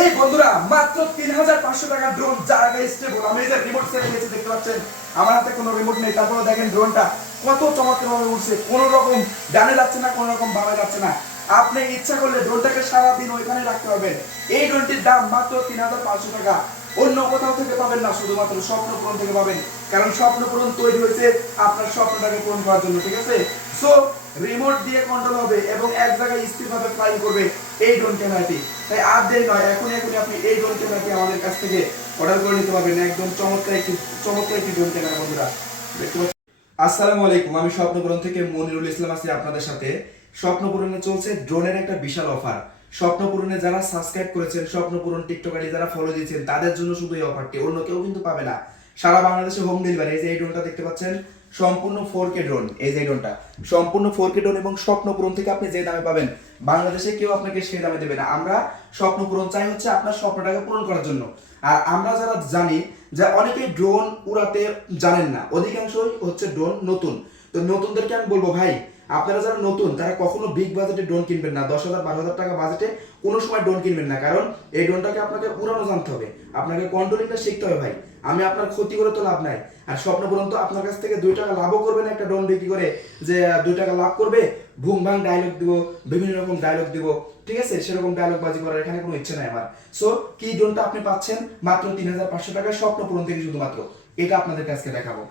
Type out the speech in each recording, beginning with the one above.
এই বন্ধুরা, মাত্র তিন হাজার পাঁচশো টাকা ড্রোন স্টেবল আমি রিমোট সেট নিয়েছি দেখতে পাচ্ছেন? আমার হাতে কোনো রিমোট নেই, তারপরে দেখেন ড্রোনটা কত চমৎকার ভাবে উঠছে কোনো রকম ডানে যাচ্ছে না, কোনো রকম যাচ্ছে না। আপনি ইচ্ছা করলে ড্রোনটাকে সারাদিন ওইখানে রাখতে পারবেন। এই ড্রোনটির দাম মাত্র তিন হাজার পাঁচশো টাকা। অন্য কোথাও থেকে পাবেন না, শুধুমাত্র স্বপ্ন পূরণ থেকে পাবেন। কারণ স্বপ্ন পূরণ তৈরি হয়েছে আপনার স্বপ্নটাকে পূরণ করার জন্য, ঠিক আছে? সো রিমোট দিয়ে কন্ট্রোল হবে এবং এক জায়গায় স্থিরভাবে ফ্লাই করবে। এই ড্রোন ক্যামেরাটি তাই আর দেরি নয়, এখনই এখনই আপনি এই ড্রোন ক্যামেরাটি আমাদের কাছ থেকে অর্ডার করে নিতে পারবেন। একদম চমৎকার একটি চমৎকার একটি ড্রোন ক্যামেরা বন্ধুরা। আসসালামু আলাইকুম। আমি স্বপ্নপূরণ থেকে মনিরুল ইসলাম আছি আপনাদের সাথে। স্বপ্নপূরণে চলছে ড্রোনের একটা বিশাল অফার স্বপ্নপূরণে যারা সাবস্ক্রাইব করেছেন, স্বপ্নপূরণ টিকটক আইডি যারা ফলো দিয়েছেন, তাদের জন্য শুধু এই অফারটি অন্য কেউ কিন্তু পাবে না। সারা বাংলাদেশে হোম ডেলিভারি এই যে এই ড্রোনটা দেখতে পাচ্ছেন সম্পূর্ণ ফোর কে ড্রোন এই যে ড্রোনটা সম্পূর্ণ ফোর কে ড্রোন এবং স্বপ্নপূরণ থেকে আপনি যে দামে পাবেন, বাংলাদেশে কেউ আপনাকে সেই দামে দেবে না। আমরা স্বপ্নপূরণ চাই হচ্ছে আপনার স্বপ্নটাকে পূরণ করার জন্য। আর আমরা যারা জানি যে অনেকেই ড্রোন উড়াতে জানেন না, অধিকাংশই হচ্ছে ড্রোন নতুন। তো নতুনদেরকে আমি বলব, ভাই আপনারা যারা নতুন, তারা কখনো বিগ বাজেটে ড্রোন কিনবেন না। দশ হাজার, বারো হাজার টাকা বাজেটে কোনো সময় ড্রোন কিনবেন না। কারণ এই ড্রোনটাকে আপনাকে উড়ানো জানতে হবে। আপনাকে কন্ট্রোলিংটা শিখতে হবে ভাই। আমি আপনার ক্ষতি করে তো লাভ নাই। আর স্বপ্ন পূরণ তো আপনার কাছ থেকে দুই টাকা লাভও করবেন একটা ড্রোন বিক্রি করে, যে দুই টাকা লাভ করবে ভুম ভাং ডায়লগ দিব, বিভিন্ন রকম ডায়লগ দিব। ঠিক আছে? সেরকম ডায়লগ বাজি করার এখানে কোনো ইচ্ছে নাই আমার। সো কি ড্রোনটা আপনি পাচ্ছেন? মাত্র তিন হাজার পাঁচশো টাকা স্বপ্ন পূরণ থেকে শুধুমাত্র। এটা আপনাদের কাছকে দেখাবো।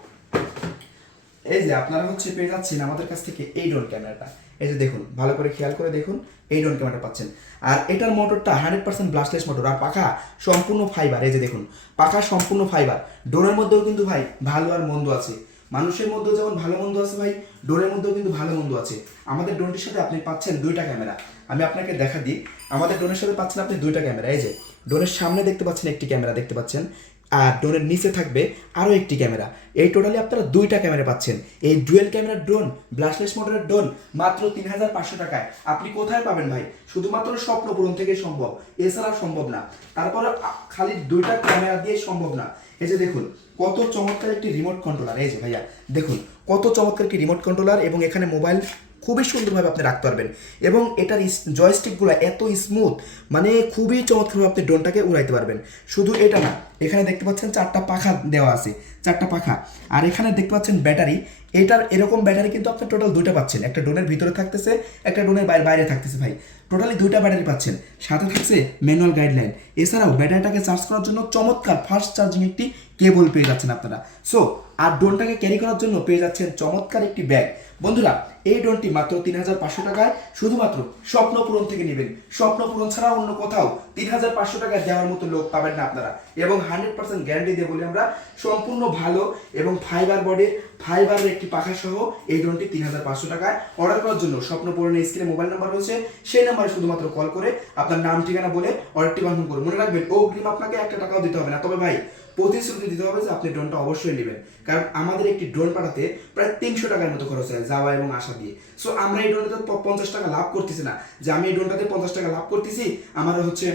এই যে আপনারা হচ্ছে পেয়ে যাচ্ছেন আমাদের কাছ থেকে এই ড্রোন ক্যামেরাটা। এই যে দেখুন, ভালো করে খেয়াল করে দেখুন, এই ড্রোন ক্যামেরাটা পাচ্ছেন। আর এটার মোটরটা হান্ড্রেড পার্সেন্ট ব্লাস্টলেস মোটর, আর পাখা সম্পূর্ণ ফাইবার, এই যে দেখুন, পাখা সম্পূর্ণ ফাইবার। ড্রোনের মধ্যেও কিন্তু ভাই ভালো আর মন্দ আছে। মানুষের মধ্যেও যেমন ভালো মন্দ আছে ভাই, ড্রোনের মধ্যেও কিন্তু ভালো মন্দ আছে। আমাদের ড্রোনটির সাথে আপনি পাচ্ছেন দুইটা ক্যামেরা। আমি আপনাকে দেখা দিই, আমাদের ড্রোনের সাথে পাচ্ছেন আপনি দুইটা ক্যামেরা। এই যে, ড্রোনের সামনে দেখতে পাচ্ছেন একটি ক্যামেরা, দেখতে পাচ্ছেন। আর ড্রোনের নিচে থাকবে আরও একটি ক্যামেরা। এই টোটালি আপনারা দুইটা ক্যামেরা পাচ্ছেন। এই ডুয়েল ক্যামেরার ড্রোন, ব্লাস্টলেস মোটরের ড্রোন মাত্র তিন হাজার পাঁচশো টাকায়। আপনি কোথায় পাবেন ভাই? শুধুমাত্র স্বপ্ন পূরণ থেকে সম্ভব। এছাড়া সম্ভব না। তারপরে খালি দুইটা ক্যামেরা দিয়ে সম্ভব না। এই যে দেখুন, কত চমৎকার একটি রিমোট কন্ট্রোলার এই যে ভাইয়া, দেখুন, কত চমৎকার একটি রিমোট কন্ট্রোলার এবং এখানে মোবাইল খুবই সুন্দরভাবে আপনি রাখতে পারবেন। এবং এটার জয়স্টিকগুলো এত স্মুথ মানে খুবই চমৎকারভাবে আপনি ড্রোনটাকে উড়াইতে পারবেন। শুধু এটা না, এখানে দেখতে পাচ্ছেন চারটা পাখা দেওয়া আছে, চারটা পাখা। আর এখানে দেখতে পাচ্ছেন ব্যাটারি, এটার এরকম ব্যাটারি কিন্তু আপনি টোটাল দুইটা পাচ্ছেন। একটা ড্রোনের ভিতরে থাকতেছে, একটা ড্রোনের বাইরে বাইরে থাকতেছে ভাই। টোটালি দুইটা ব্যাটারি পাচ্ছেন। সাথে থাকছে ম্যানুয়াল গাইডলাইন এছাড়াও ব্যাটারিটাকে চার্জ করার জন্য চমৎকার ফাস্ট চার্জিং একটি কেবল পেয়ে যাচ্ছেন আপনারা। সো আর ড্রোনটাকে ক্যারি করার জন্য পেয়ে যাচ্ছেন চমৎকার একটি ব্যাগ বন্ধুরা, এই ড্রোনটি মাত্র তিন হাজার পাঁচশো টাকায় শুধুমাত্র স্বপ্ন পূরণ থেকে নেবেন। স্বপ্ন পূরণ ছাড়া অন্য কোথাও তিন হাজার পাঁচশো টাকায় দেওয়ার মতো লোক পাবেন না আপনারা। এবং হান্ড্রেড পার্সেন্ট গ্যারান্টি দিয়ে বলি আমরা, সম্পূর্ণ ভালো এবং ফাইবার বডির ফাইবারের একটি পাখা সহ এই ড্রোনটি তিন হাজার পাঁচশো টাকায় অর্ডার করার জন্য স্বপ্ন পূরণের স্ক্রিনে মোবাইল নাম্বার রয়েছে। সেই নাম্বারে শুধুমাত্র কল করে আপনার নাম, ঠিকানা বলে অর্ডারটি বান্ধব করুন। মনে রাখবেন অগ্রিম আপনাকে একটা টাকাও দিতে হবে না। তবে ভাই, প্রতিশ্রুতি দিতে হবে যে আপনি ড্রোনটা অবশ্যই নেবেন। কারণ আমাদের একটি ড্রোন পাঠাতে প্রায় তিনশো টাকার মতো খরচ হয় যাওয়া এবং আসা দিয়ে। সো আমরা এই ড্রোনটাতে পঞ্চাশ টাকা লাভ করতেছি না। যে আমি এই ড্রোনটাতে পঞ্চাশ টাকা লাভ করতেছি, আমার হচ্ছে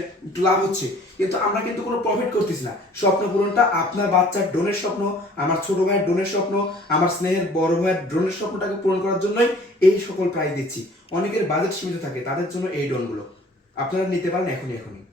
লাভ হচ্ছে। কিন্তু আমরা কিন্তু কোনো প্রফিট করতেছি না। স্বপ্ন পূরণটা আপনার বাচ্চার ড্রোনের স্বপ্ন, আমার ছোট ভাইয়ের ড্রোনের স্বপ্ন, আমার স্নেহের বড় ভাইয়ের ড্রোনের স্বপ্নটাকে পূরণ করার জন্যই এই সকল প্রাইজ দিচ্ছি। অনেকের বাজেট সীমিত থাকে, তাদের জন্য এই ড্রোনগুলো আপনারা নিতে পারেন এখনই এখনই।